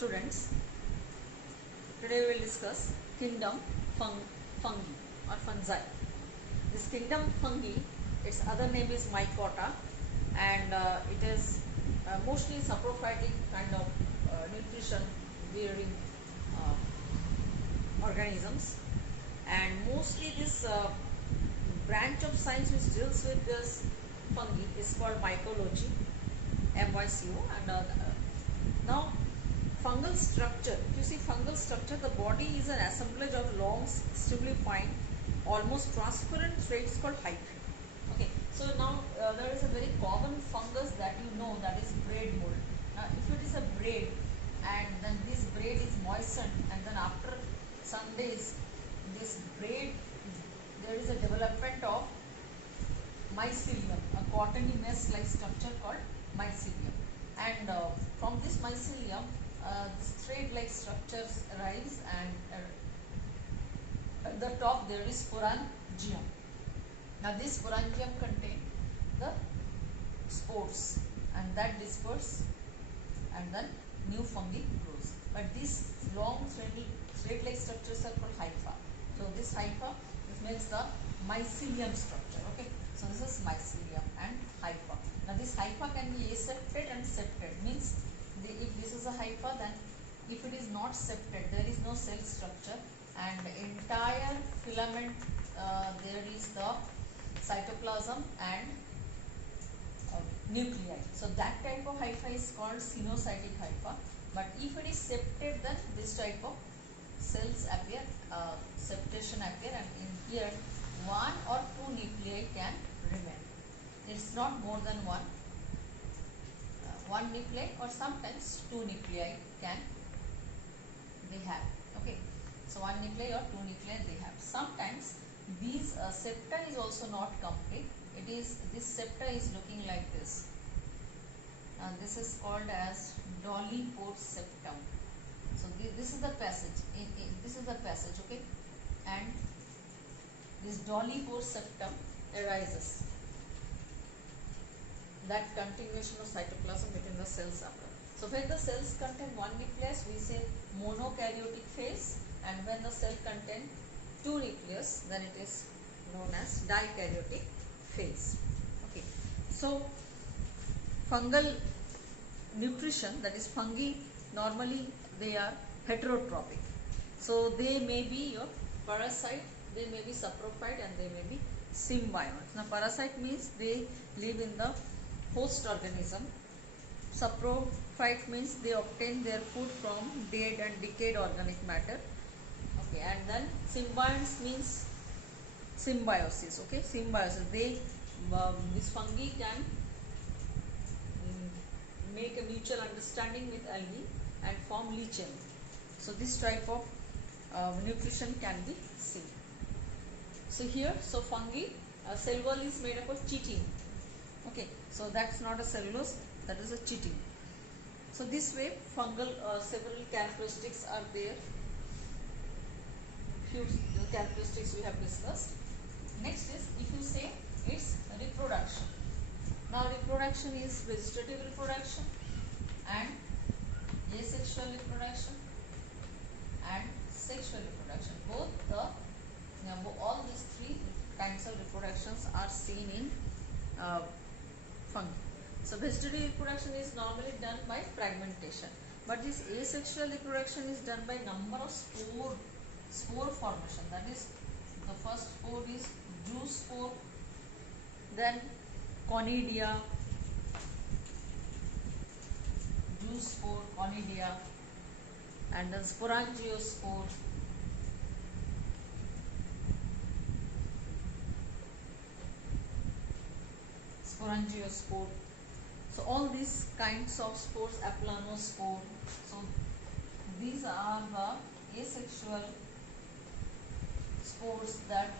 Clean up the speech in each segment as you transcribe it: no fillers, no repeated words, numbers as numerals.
Students, today we will discuss kingdom fungi or fungi. This kingdom fungi, its other name is mycota, and it is mostly saprophytic kind of nutrition bearing organisms, and mostly this branch of science which deals with this fungi is called mycology, MYCO. And now fungal structure, if you see fungal structure, the body is an assemblage of long, extremely fine, almost transparent threads called hyphae. Okay, so now there is a very common fungus that you know, that is braid mold. Now if it is a braid and then this braid is moistened, and then after some days this braid, there is a development of mycelium, a cottony mesh like structure called mycelium, and from this mycelium this thread like structures arise, and at the top there is sporangium. Now this sporangium contains the spores, and that disperse, and then new fungi grows. But these long thread like structures are called hypha. So this hypha, this makes the mycelium structure. Okay, so this is mycelium and hypha. Now this hypha can be aseptate and septate, means if this is a hypha, then if it is not septate, there is no cell structure, and entire filament there is the cytoplasm and nuclei. So that type of hypha is called cenocytic hypha. But if it is septate, then this type of cells appear, septation appear, and in here one or two nuclei can remain. It's not more than one nuclei, or sometimes two nuclei can they have. Okay, so one nuclei or two nuclei they have. Sometimes these septa is also not complete. It is, this septa is looking like this. This is called as Dolly-Port septum. So this is the passage. This is the passage. Okay, and this Dolly-Port septum arises. That continuation of cytoplasm between the cells after. So when the cells contain one nucleus, we say monokaryotic phase, and when the cell contain two nucleus, then it is known as dikaryotic phase. Okay, so fungal nutrition, that is fungi, normally they are heterotrophic. So they may be your parasite, they may be saprophyte, and they may be symbionts. Now parasite means they live in the host organism. Saprophyte means they obtain their food from dead and decayed organic matter. Okay, and then symbionts means symbiosis. Okay, symbiosis, they this fungi can make a mutual understanding with algae and form lichen. So this type of nutrition can be seen. So here, so fungi, cell wall is made up of chitin. Okay, so that's not a cellulose, that is a chitin. So this way fungal several characteristics are there. Few characteristics we have discussed. Next is, if you say its reproduction. Now reproduction is vegetative reproduction and asexual reproduction and sexual reproduction. All these three kinds of reproductions are seen in fungi. So vegetative reproduction is normally done by fragmentation, but this asexual reproduction is done by number of spore formation. That is, the first spore is zoospore, then conidia, zoospore, conidia, and then sporangiospore, sporangiospore. So all these kinds of spores, aplanospore. So these are the asexual spores that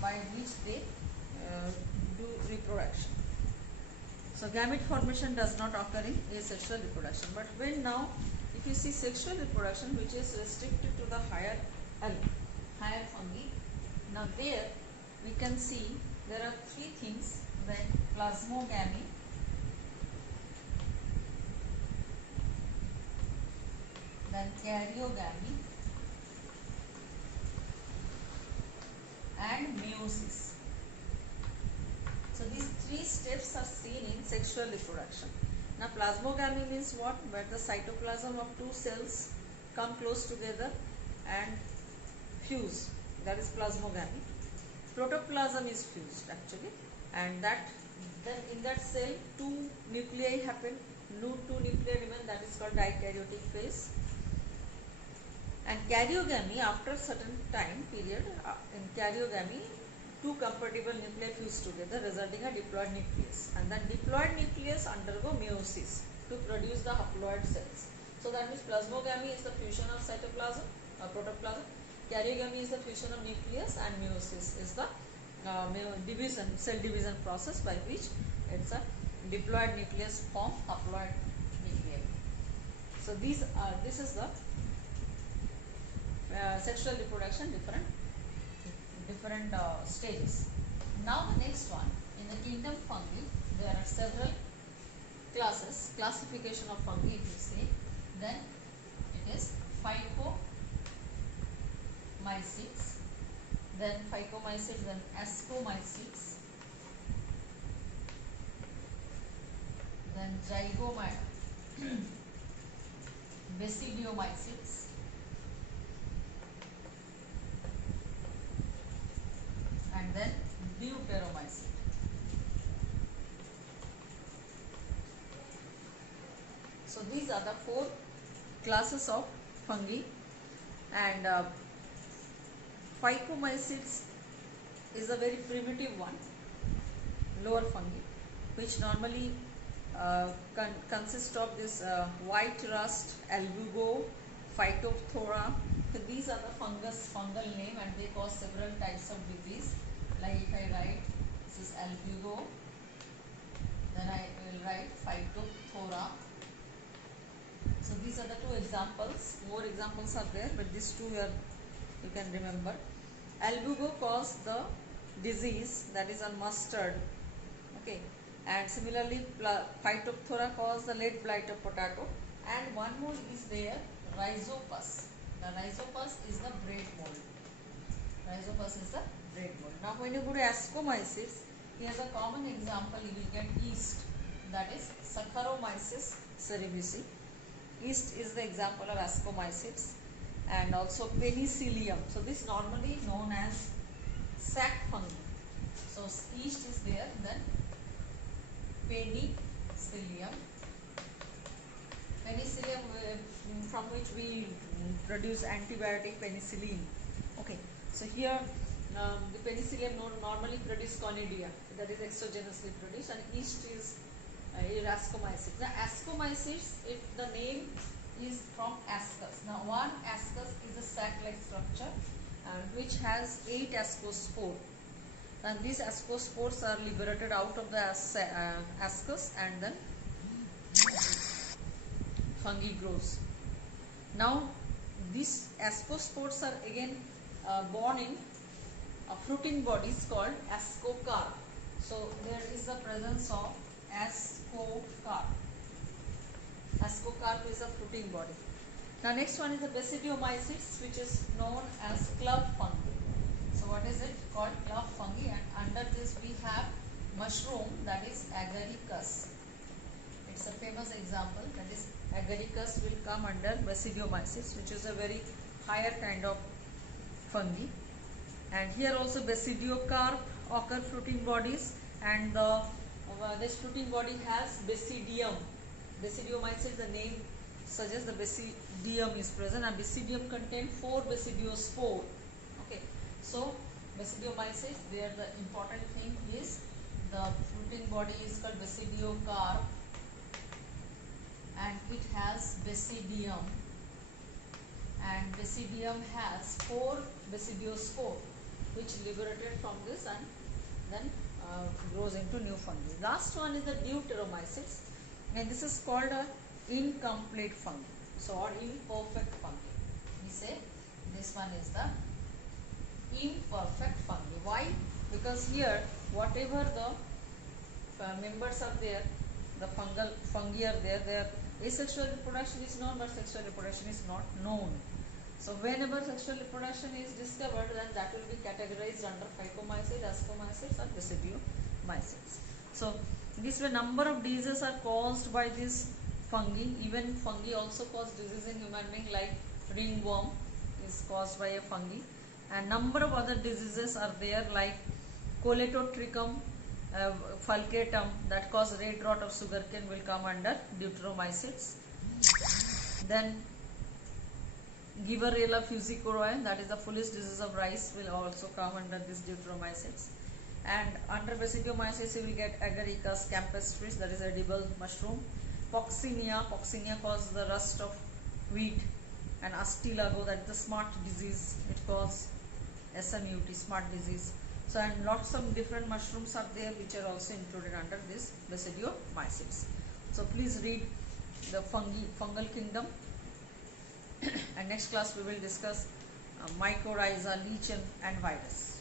by which they do reproduction. So gamete formation does not occur in asexual reproduction. But when now, if you see sexual reproduction, which is restricted to the higher fungi, now there we can see there are three things. Then plasmogamy, then karyogamy, and meiosis. So these three steps are seen in sexual reproduction. Now plasmogamy means what? Where the cytoplasm of two cells come close together and fuse. That is plasmogamy. Protoplasm is fused actually, and that then in that cell two nuclei happen. Two nuclei remain. That is called dikaryotic phase. And karyogamy, after certain time period, in karyogamy, two compatible nuclei fuse together, resulting a diploid nucleus. And then diploid nucleus undergo meiosis to produce the haploid cells. So that means plasmogamy is the fusion of cytoplasm or protoplasm. Karyogamy is the fusion of nucleus, and meiosis is the cell division process by which it's a diploid nucleus form haploid nuclei. So this is the sexual reproduction different stages. Now the next one, in the kingdom fungi, there are several classification of fungi if you say. Then it is phycomycetes, then ascomycetes, then basidiomycetes, and then deuteromycete. So these are the four classes of fungi, and phycomycetes is a very primitive one, lower fungi, which normally consist of this white rust, albugo, phytophthora. So these are the fungal name, and they cause several types of disease. Like if I write this is albugo, then I will write phytophthora. So these are the two examples. More examples are there, but these two you can remember. Albugo cause the disease, that is on mustard. Okay, and similarly phytophthora cause the lead blight of potato. And one more is there, rhizopus. The rhizopus is the bread mold. Rhizopus is the bread mold. Now when you go to ascomycetes, here's a common example. You will get yeast, that is Saccharomyces cerevisiae. Yeast is the example of ascomycetes, and also penicillium. So this is normally known as sac fungi. So yeast is there, then penicillium. Penicillium from which we produce antibiotic penicillin. Okay, so here the penicillium normally produce conidia, that is exogenously produced, and yeast is ascomycetes. The ascomycetes, the name is from ascus. Now one ascus is a sac-like structure which has 8 ascospores, and these ascospores are liberated out of the ascus, and then fungi grows. Now these ascospores are again born in fruiting bodies called ascocarp. So there is the presence of ascocarp. Ascocarp is a fruiting body. Now next one is the basidiomycetes, which is known as club fungi. So what is it called? Club fungi, and under this we have mushroom, that is agaricus. It's a famous example, that is agaricus will come under basidiomycetes, which is a very higher kind of fungi. And here also basidiocarp occur fruiting bodies, and this fruiting body has basidium. Basidiomycetes, the name suggests the basidium is present, and basidium contain 4 basidiospore. Okay, so basidiomycetes, there the important thing is the fruiting body is called basidiocarp, and it has basidium, and basidium has 4 basidiospore, which liberated from this and then grows into new fungi. Last one is the deuteromycetes, and this is called a incomplete fungi, so or imperfect fungi. We say this one is the imperfect fungi. Why? Because here whatever the members are there, the fungi are there, they are Asexual reproduction is known, but sexual reproduction is not known. So whenever sexual reproduction is discovered, then that will be categorized under phycomycetes, ascomycetes and basidiomycetes. So this way number of diseases are caused by this fungi. Even fungi also cause disease in human being, like ringworm is caused by a fungi, and number of other diseases are there like Coletotrichum fulcatum that cause red rot of sugarcane will come under Deuteromycetes. Then Givarella fusicoria, that is the foolish disease of rice, will also come under this Deuteromycetes. And under Basidiomycetes you will get Agaricus campestris, that is edible mushroom. Poxinia causes the rust of wheat, and Astilago, that is the smart disease, it causes SMUT, smart disease. So, and lots of different mushrooms are there which are also included under this Basidiomycetes. So please read the fungal kingdom, and next class we will discuss mycorrhiza, lichen and virus.